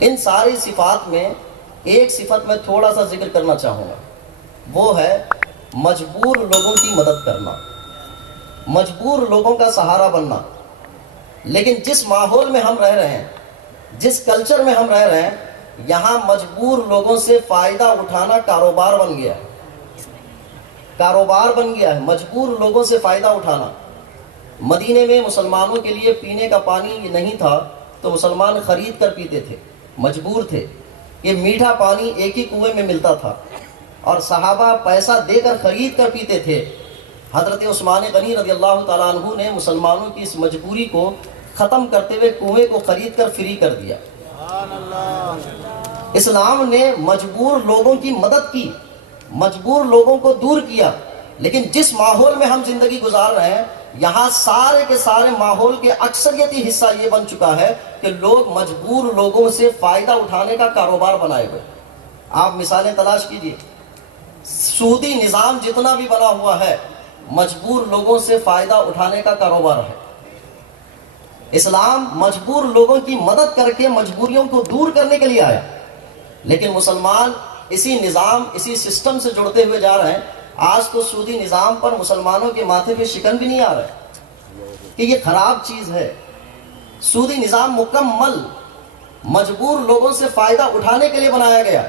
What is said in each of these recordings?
ان ساری صفات میں ایک صفت میں تھوڑا سا ذکر کرنا چاہوں گا، وہ ہے مجبور لوگوں کی مدد کرنا، مجبور لوگوں کا سہارا بننا۔ لیکن جس ماحول میں ہم رہ رہے ہیں، جس کلچر میں ہم رہ رہے ہیں، یہاں مجبور لوگوں سے فائدہ اٹھانا کاروبار بن گیا ہے، کاروبار بن گیا ہے مجبور لوگوں سے فائدہ اٹھانا۔ مدینے میں مسلمانوں کے لیے پینے کا پانی نہیں تھا تو مسلمان خرید کر پیتے تھے، مجبور تھے۔ یہ میٹھا پانی ایک ہی کنویں میں ملتا تھا اور صحابہ پیسہ دے کر خرید کر پیتے تھے۔ حضرت عثمان غنی رضی اللہ تعالیٰ عنہ نے مسلمانوں کی اس مجبوری کو ختم کرتے ہوئے کنویں کو خرید کر فری کر دیا۔ اسلام نے مجبور لوگوں کی مدد کی، مجبور لوگوں کو دور کیا۔ لیکن جس ماحول میں ہم زندگی گزار رہے ہیں، یہاں سارے کے سارے ماحول کے اکثریتی حصہ یہ بن چکا ہے کہ لوگ مجبور لوگوں سے فائدہ اٹھانے کا کاروبار بنائے ہوئے۔ آپ مثالیں تلاش کیجئے، سودی نظام جتنا بھی بنا ہوا ہے، مجبور لوگوں سے فائدہ اٹھانے کا کاروبار ہے۔ اسلام مجبور لوگوں کی مدد کر کے مجبوریوں کو دور کرنے کے لیے آیا، لیکن مسلمان اسی نظام، اسی سسٹم سے جڑتے ہوئے جا رہے ہیں۔ آج تو سودی نظام پر مسلمانوں کے ماتھے پہ شکن بھی نہیں آ رہا ہے کہ یہ خراب چیز ہے۔ سودی نظام مکمل مجبور لوگوں سے فائدہ اٹھانے کے لیے بنایا گیا۔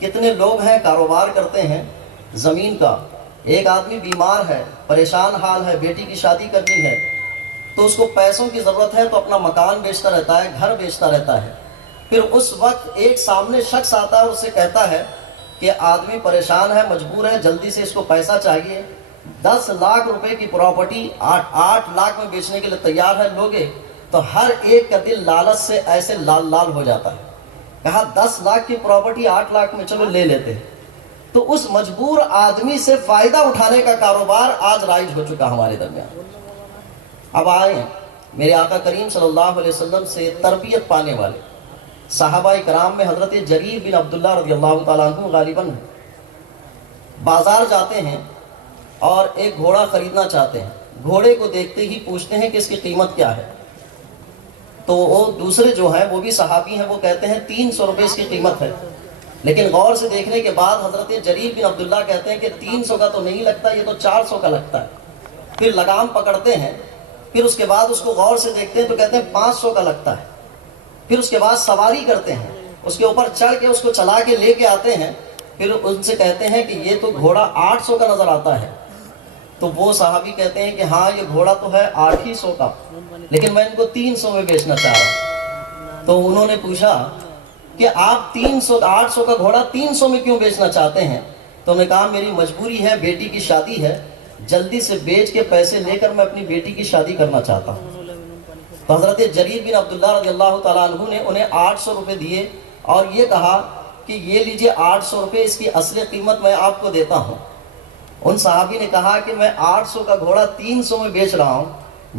کتنے لوگ ہیں کاروبار کرتے ہیں زمین کا، ایک آدمی بیمار ہے، پریشان حال ہے، بیٹی کی شادی کرنی ہے تو اس کو پیسوں کی ضرورت ہے تو اپنا مکان بیچتا رہتا ہے، گھر بیچتا رہتا ہے۔ پھر اس وقت ایک سامنے شخص آتا ہے اور اسے کہتا ہے کہ آدمی پریشان ہے، مجبور ہے، جلدی سے اس کو پیسہ چاہیے، 10 لاکھ روپے کی پراپرٹی 8 لاکھ میں بیچنے کے لیے تیار ہے، لوگے؟ تو ہر ایک کا دل لالچ سے ایسے لال لال ہو جاتا ہے۔ کہا 10 لاکھ کی پراپرٹی 8 لاکھ میں، چلو لے لیتے ہیں۔ تو اس مجبور آدمی سے فائدہ اٹھانے کا کاروبار آج رائج ہو چکا ہمارے درمیان۔ اب آئے میرے آقا کریم صلی اللہ علیہ وسلم سے تربیت پانے والے صحابہ کرام میں حضرت جریر بن عبداللہ رضی اللہ تعالیٰ عنہ غالباً بازار جاتے ہیں اور ایک گھوڑا خریدنا چاہتے ہیں۔ گھوڑے کو دیکھتے ہی پوچھتے ہیں کہ اس کی قیمت کیا ہے؟ تو وہ دوسرے جو ہیں وہ بھی صحابی ہیں، وہ کہتے ہیں 300 روپے اس کی قیمت ہے۔ لیکن غور سے دیکھنے کے بعد حضرت جریر بن عبداللہ کہتے ہیں کہ 300 کا تو نہیں لگتا، یہ تو 400 کا لگتا ہے۔ پھر لگام پکڑتے ہیں، پھر اس کے بعد اس کو غور سے دیکھتے ہیں تو کہتے ہیں 500 کا لگتا ہے۔ پھر اس کے بعد سواری کرتے ہیں، اس کے اوپر چڑھ کے اس کو چلا کے لے کے آتے ہیں، پھر ان سے کہتے ہیں کہ یہ تو گھوڑا 800 کا نظر آتا ہے۔ تو وہ صحابی کہتے ہیں کہ ہاں یہ گھوڑا تو ہے 800 کا، لیکن میں ان کو 300 میں بیچنا چاہ رہا ہوں۔ تو انہوں نے پوچھا کہ آپ 800 کا گھوڑا 300 میں کیوں بیچنا چاہتے ہیں؟ تو انہوں نے کہا میری مجبوری ہے، بیٹی کی شادی ہے، جلدی سے بیچ کے پیسے لے کر میں اپنی بیٹی کی شادی کرنا چاہتا ہوں۔ تو حضرت جریر بن عبداللہ رضی اللہ تعالیٰ عنہ نے انہیں 800 روپے دیے اور یہ کہا کہ یہ لیجئے 800 روپے، اس کی اصلی قیمت میں آپ کو دیتا ہوں۔ ان صحابی نے کہا کہ میں 800 کا گھوڑا 300 میں بیچ رہا ہوں،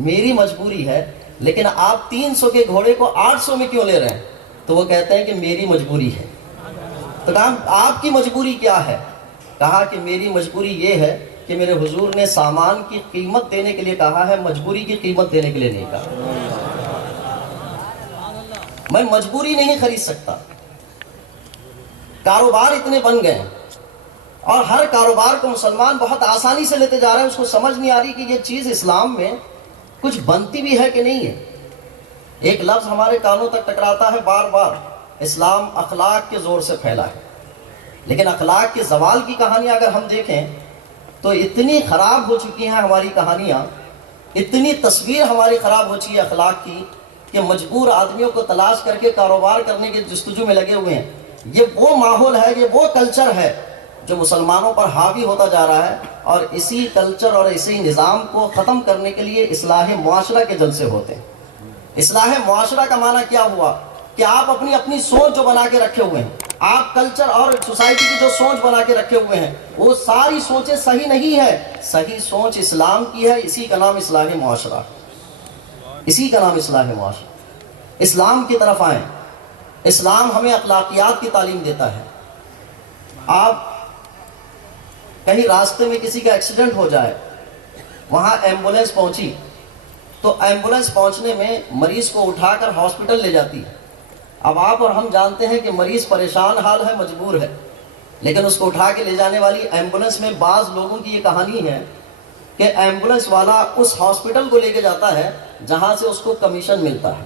میری مجبوری ہے، لیکن آپ 300 کے گھوڑے کو 800 میں کیوں لے رہے ہیں؟ تو وہ کہتے ہیں کہ میری مجبوری ہے۔ تو کہا آپ کی مجبوری کیا ہے؟ کہا کہ میری مجبوری یہ ہے کہ میرے حضور نے سامان کی قیمت دینے کے لیے کہا ہے، مجبوری کی قیمت دینے کے لیے نہیں کہا۔ میں مجبوری نہیں خرید سکتا۔ کاروبار اتنے بن گئے اور ہر کاروبار کو مسلمان بہت آسانی سے لیتے جا رہے ہیں، اس کو سمجھ نہیں آ رہی کہ یہ چیز اسلام میں کچھ بنتی بھی ہے کہ نہیں ہے۔ ایک لفظ ہمارے کانوں تک ٹکراتا ہے بار بار، اسلام اخلاق کے زور سے پھیلا ہے، لیکن اخلاق کے زوال کی کہانیاں اگر ہم دیکھیں تو اتنی خراب ہو چکی ہیں ہماری کہانیاں، اتنی تصویر ہماری خراب ہو چکی ہے اخلاق کی کہ مجبور آدمیوں کو تلاش کر کے کاروبار کرنے کے جستجو میں لگے ہوئے ہیں۔ یہ وہ ماحول ہے، یہ وہ کلچر ہے جو مسلمانوں پر حاوی ہوتا جا رہا ہے، اور اسی کلچر اور اسی نظام کو ختم کرنے کے لیے اصلاح معاشرہ کے جلسے ہوتے ہیں۔ اصلاح معاشرہ کا معنی کیا ہوا کہ آپ اپنی سوچ جو بنا کے رکھے ہوئے ہیں، آپ کلچر اور سوسائٹی کی جو سوچ بنا کے رکھے ہوئے ہیں، وہ ساری سوچیں صحیح نہیں ہے۔ صحیح سوچ اسلام کی ہے، اسی کا نام اصلاح معاشرہ، اسی کا نام اصلاح معاشرہ۔ اسلام کی طرف آئیں۔ اسلام ہمیں اخلاقیات کی تعلیم دیتا ہے۔ آپ کہیں راستے میں کسی کا ایکسیڈنٹ ہو جائے، وہاں ایمبولینس پہنچی تو ایمبولینس پہنچنے میں مریض کو اٹھا کر ہاسپٹل لے جاتی ہے، اب آپ اور ہم جانتے ہیں کہ مریض پریشان حال ہے، مجبور ہے، لیکن اس کو اٹھا کے لے جانے والی ایمبولنس میں بعض لوگوں کی یہ کہانی ہے کہ ایمبولنس والا اس ہاسپٹل کو لے کے جاتا ہے جہاں سے اس کو کمیشن ملتا ہے.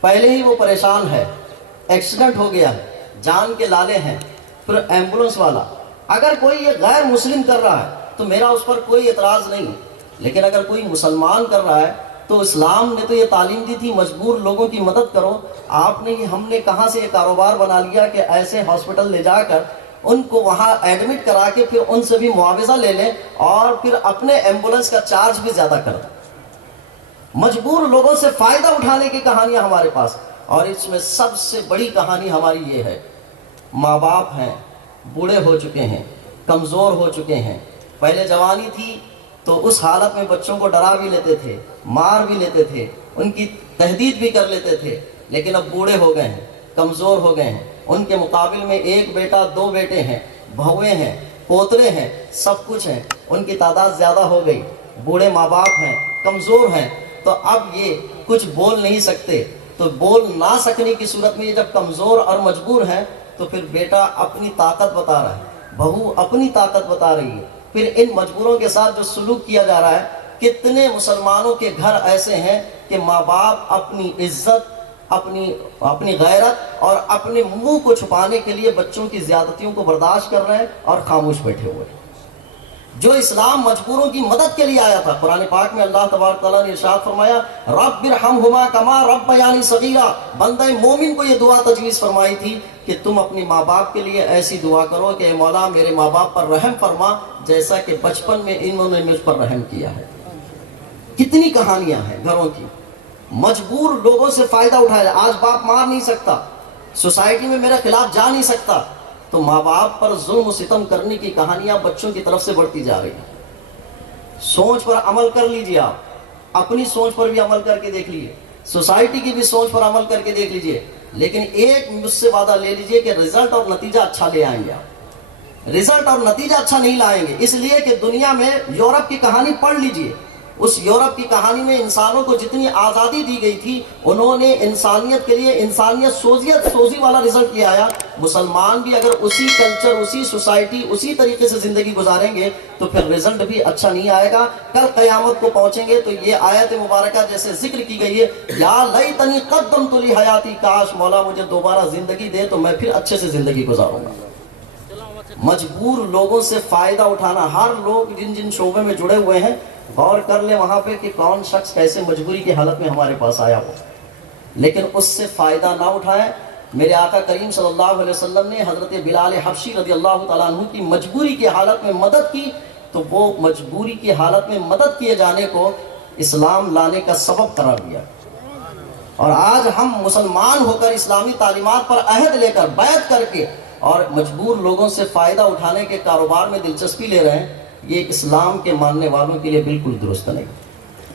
پہلے ہی وہ پریشان ہے، ایکسیڈنٹ ہو گیا ہے، جان کے لالے ہیں، پھر ایمبولنس والا. اگر کوئی یہ غیر مسلم کر رہا ہے تو میرا اس پر کوئی اعتراض نہیں، لیکن اگر کوئی مسلمان کر رہا ہے تو اسلام نے تو یہ تعلیم دی تھی مجبور لوگوں کی مدد کرو. آپ نے ہم نے کہاں سے یہ کاروبار بنا لیا کہ ایسے ہاسپٹل لے جا کر ان کو وہاں ایڈمٹ کرا کے پھر ان سے بھی معاوضہ لے لیں اور پھر اپنے ایمبولنس کا چارج بھی زیادہ کر دیں. مجبور لوگوں سے فائدہ اٹھانے کی کہانیاں ہمارے پاس. اور اس میں سب سے بڑی کہانی ہماری یہ ہے، ماں باپ ہیں، بوڑھے ہو چکے ہیں، کمزور ہو چکے ہیں. پہلے جوانی تھی تو اس حالت میں بچوں کو ڈرا بھی لیتے تھے، مار بھی لیتے تھے، ان کی تہدید بھی کر لیتے تھے. لیکن اب بوڑھے ہو گئے ہیں، کمزور ہو گئے ہیں. ان کے مقابل میں ایک بیٹا، دو بیٹے ہیں، بہویں ہیں، پوترے ہیں، سب کچھ ہیں. ان کی تعداد زیادہ ہو گئی. بوڑھے ماں باپ ہیں، کمزور ہیں، تو اب یہ کچھ بول نہیں سکتے. تو بول نہ سکنے کی صورت میں یہ جب کمزور اور مجبور ہیں تو پھر بیٹا اپنی طاقت بتا رہا ہے، بہو اپنی طاقت بتا رہی ہے. پھر ان مجبوروں کے ساتھ جو سلوک کیا جا رہا ہے، کتنے مسلمانوں کے گھر ایسے ہیں کہ ماں باپ اپنی عزت، اپنی غیرت اور اپنے منہ کو چھپانے کے لیے بچوں کی زیادتیوں کو برداشت کر رہے ہیں اور خاموش بیٹھے ہوئے ہیں. جو اسلام مجبوروں کی مدد کے لیے آیا تھا، قرآن پاک میں اللہ تبارک تعالیٰ نے ارشاد فرمایا، رب ارحمہما کما ربیانی صغیرا. بندہ مومن کو یہ دعا تجویز فرمائی تھی کہ تم اپنی ماں باپ کے لیے ایسی دعا کرو کہ اے مولا میرے ماں باپ پر رحم فرما جیسا کہ بچپن میں انہوں نے مجھ پر رحم کیا ہے. کتنی کہانیاں ہیں گھروں کی. مجبور لوگوں سے فائدہ اٹھایا. آج باپ مار نہیں سکتا، سوسائٹی میں میرے خلاف جا نہیں سکتا، تو ماں باپ پر ظلم و ستم کرنے کی کہانیاں بچوں کی طرف سے بڑھتی جا رہی ہیں. سوچ پر عمل کر لیجئے. آپ اپنی سوچ پر بھی عمل کر کے دیکھ لیجئے، سوسائٹی کی بھی سوچ پر عمل کر کے دیکھ لیجئے. لیکن ایک مجھ سے وعدہ لے لیجئے کہ رزلٹ اور نتیجہ اچھا لے آئیں گے. آپ رزلٹ اور نتیجہ اچھا نہیں لائیں گے، اس لیے کہ دنیا میں یورپ کی کہانی پڑھ لیجئے. اس یورپ کی کہانی میں انسانوں کو جتنی آزادی دی گئی تھی، انہوں نے انسانیت کے لیے انسانیت سوزی والا رزلٹ لے آیا. مسلمان بھی اگر اسی کلچر، اسی سوسائٹی، اسی طریقے سے زندگی گزاریں گے تو پھر رزلٹ بھی اچھا نہیں آئے گا. کل قیامت کو پہنچیں گے تو یہ آیت مبارکہ جیسے ذکر کی گئی ہے، یا لیتنی قدمت لحیاتی، کاش مولا مجھے دوبارہ زندگی دے تو میں پھر اچھے سے زندگی گزاروں گا. مجبور لوگوں سے فائدہ اٹھانا، ہر لوگ جن شعبے میں جڑے ہوئے ہیں غور کر لیں وہاں پہ کہ کون شخص کیسے مجبوری کی حالت میں ہمارے پاس آیا ہو، لیکن اس سے فائدہ نہ اٹھائے. میرے آقا کریم صلی اللہ علیہ وسلم نے حضرت بلال حبشی رضی اللہ تعالیٰ عنہ کی مجبوری کی حالت میں مدد کی، تو وہ مجبوری کی حالت میں مدد کیے جانے کو اسلام لانے کا سبب قرار دیا. اور آج ہم مسلمان ہو کر اسلامی تعلیمات پر عہد لے کر بیعت کر کے اور مجبور لوگوں سے فائدہ اٹھانے کے کاروبار میں دلچسپی لے رہے ہیں، یہ اسلام کے ماننے والوں کے لیے بالکل درست نہیں.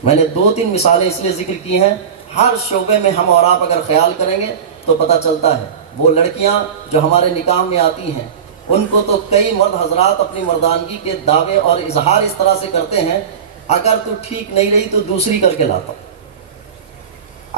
میں نے 2-3 مثالیں اس لیے ذکر کی ہیں. ہر شعبے میں ہم اور آپ اگر خیال کریں گے تو پتہ چلتا ہے وہ لڑکیاں جو ہمارے نکاح میں آتی ہیں ان کو تو کئی مرد حضرات اپنی مردانگی کے دعوے اور اظہار اس طرح سے کرتے ہیں، اگر تو ٹھیک نہیں رہی تو دوسری کر کے لاتا ہوں،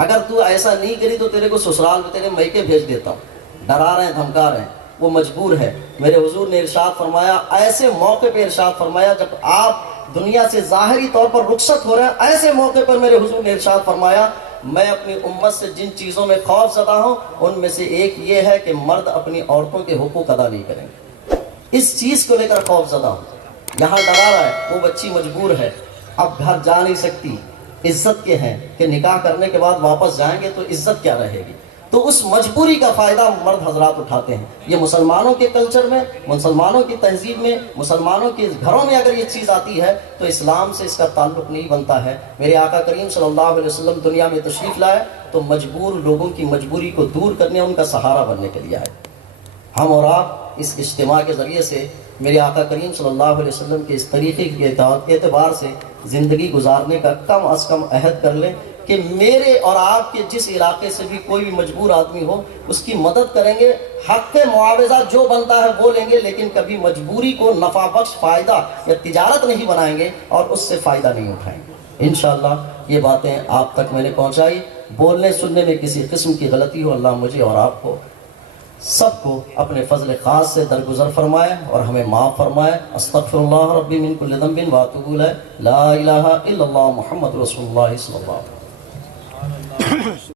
اگر تو ایسا نہیں کری تو تیرے کو سسرال میں تیرے میکے بھیج دیتا ہوں. ڈرا رہے ہیں، دھمکا رہے ہیں. وہ مجبور ہے. میرے حضور نے ارشاد فرمایا، ایسے موقع پہ ارشاد فرمایا جب آپ دنیا سے ظاہری طور پر رخصت ہو رہے ہیں، ایسے موقع پر میرے حضور نے ارشاد فرمایا، میں اپنی امت سے جن چیزوں میں خوف زدہ ہوں ان میں سے ایک یہ ہے کہ مرد اپنی عورتوں کے حقوق ادا نہیں کریں گے. اس چیز کو لے کر خوف زدہ ہوں. یہاں ڈرا رہا ہے، وہ بچی مجبور ہے، اب گھر جا نہیں سکتی، عزت کے ہیں کہ نکاح کرنے کے بعد واپس جائیں گے تو عزت کیا رہے گی. تو اس مجبوری کا فائدہ مرد حضرات اٹھاتے ہیں. یہ مسلمانوں کے کلچر میں، مسلمانوں کی تہذیب میں، مسلمانوں کے گھروں میں اگر یہ چیز آتی ہے تو اسلام سے اس کا تعلق نہیں بنتا ہے. میرے آقا کریم صلی اللہ علیہ وسلم دنیا میں تشریف لائے تو مجبور لوگوں کی مجبوری کو دور کرنے، ان کا سہارا بننے کے لیے آئے. ہم اور آپ اس اجتماع کے ذریعے سے میرے آقا کریم صلی اللہ علیہ وسلم کے اس طریقے کے اعتبار سے زندگی گزارنے کا کم از کم عہد کر لیں کہ میرے اور آپ کے جس علاقے سے بھی کوئی بھی مجبور آدمی ہو اس کی مدد کریں گے. حق معاوضہ جو بنتا ہے وہ لیں گے، لیکن کبھی مجبوری کو نفع بخش فائدہ یا تجارت نہیں بنائیں گے اور اس سے فائدہ نہیں اٹھائیں گے. انشاءاللہ یہ باتیں آپ تک میں نے پہنچائی. بولنے سننے میں کسی قسم کی غلطی ہو اللہ مجھے اور آپ کو سب کو اپنے فضل خاص سے درگزر فرمائے اور ہمیں معاف فرمائے. استغفر اللہ ربی من کل ذنب واتوب الیہ. لا الہ الا اللہ محمد رسول اللہ صلی اللہ علیہ وسلم.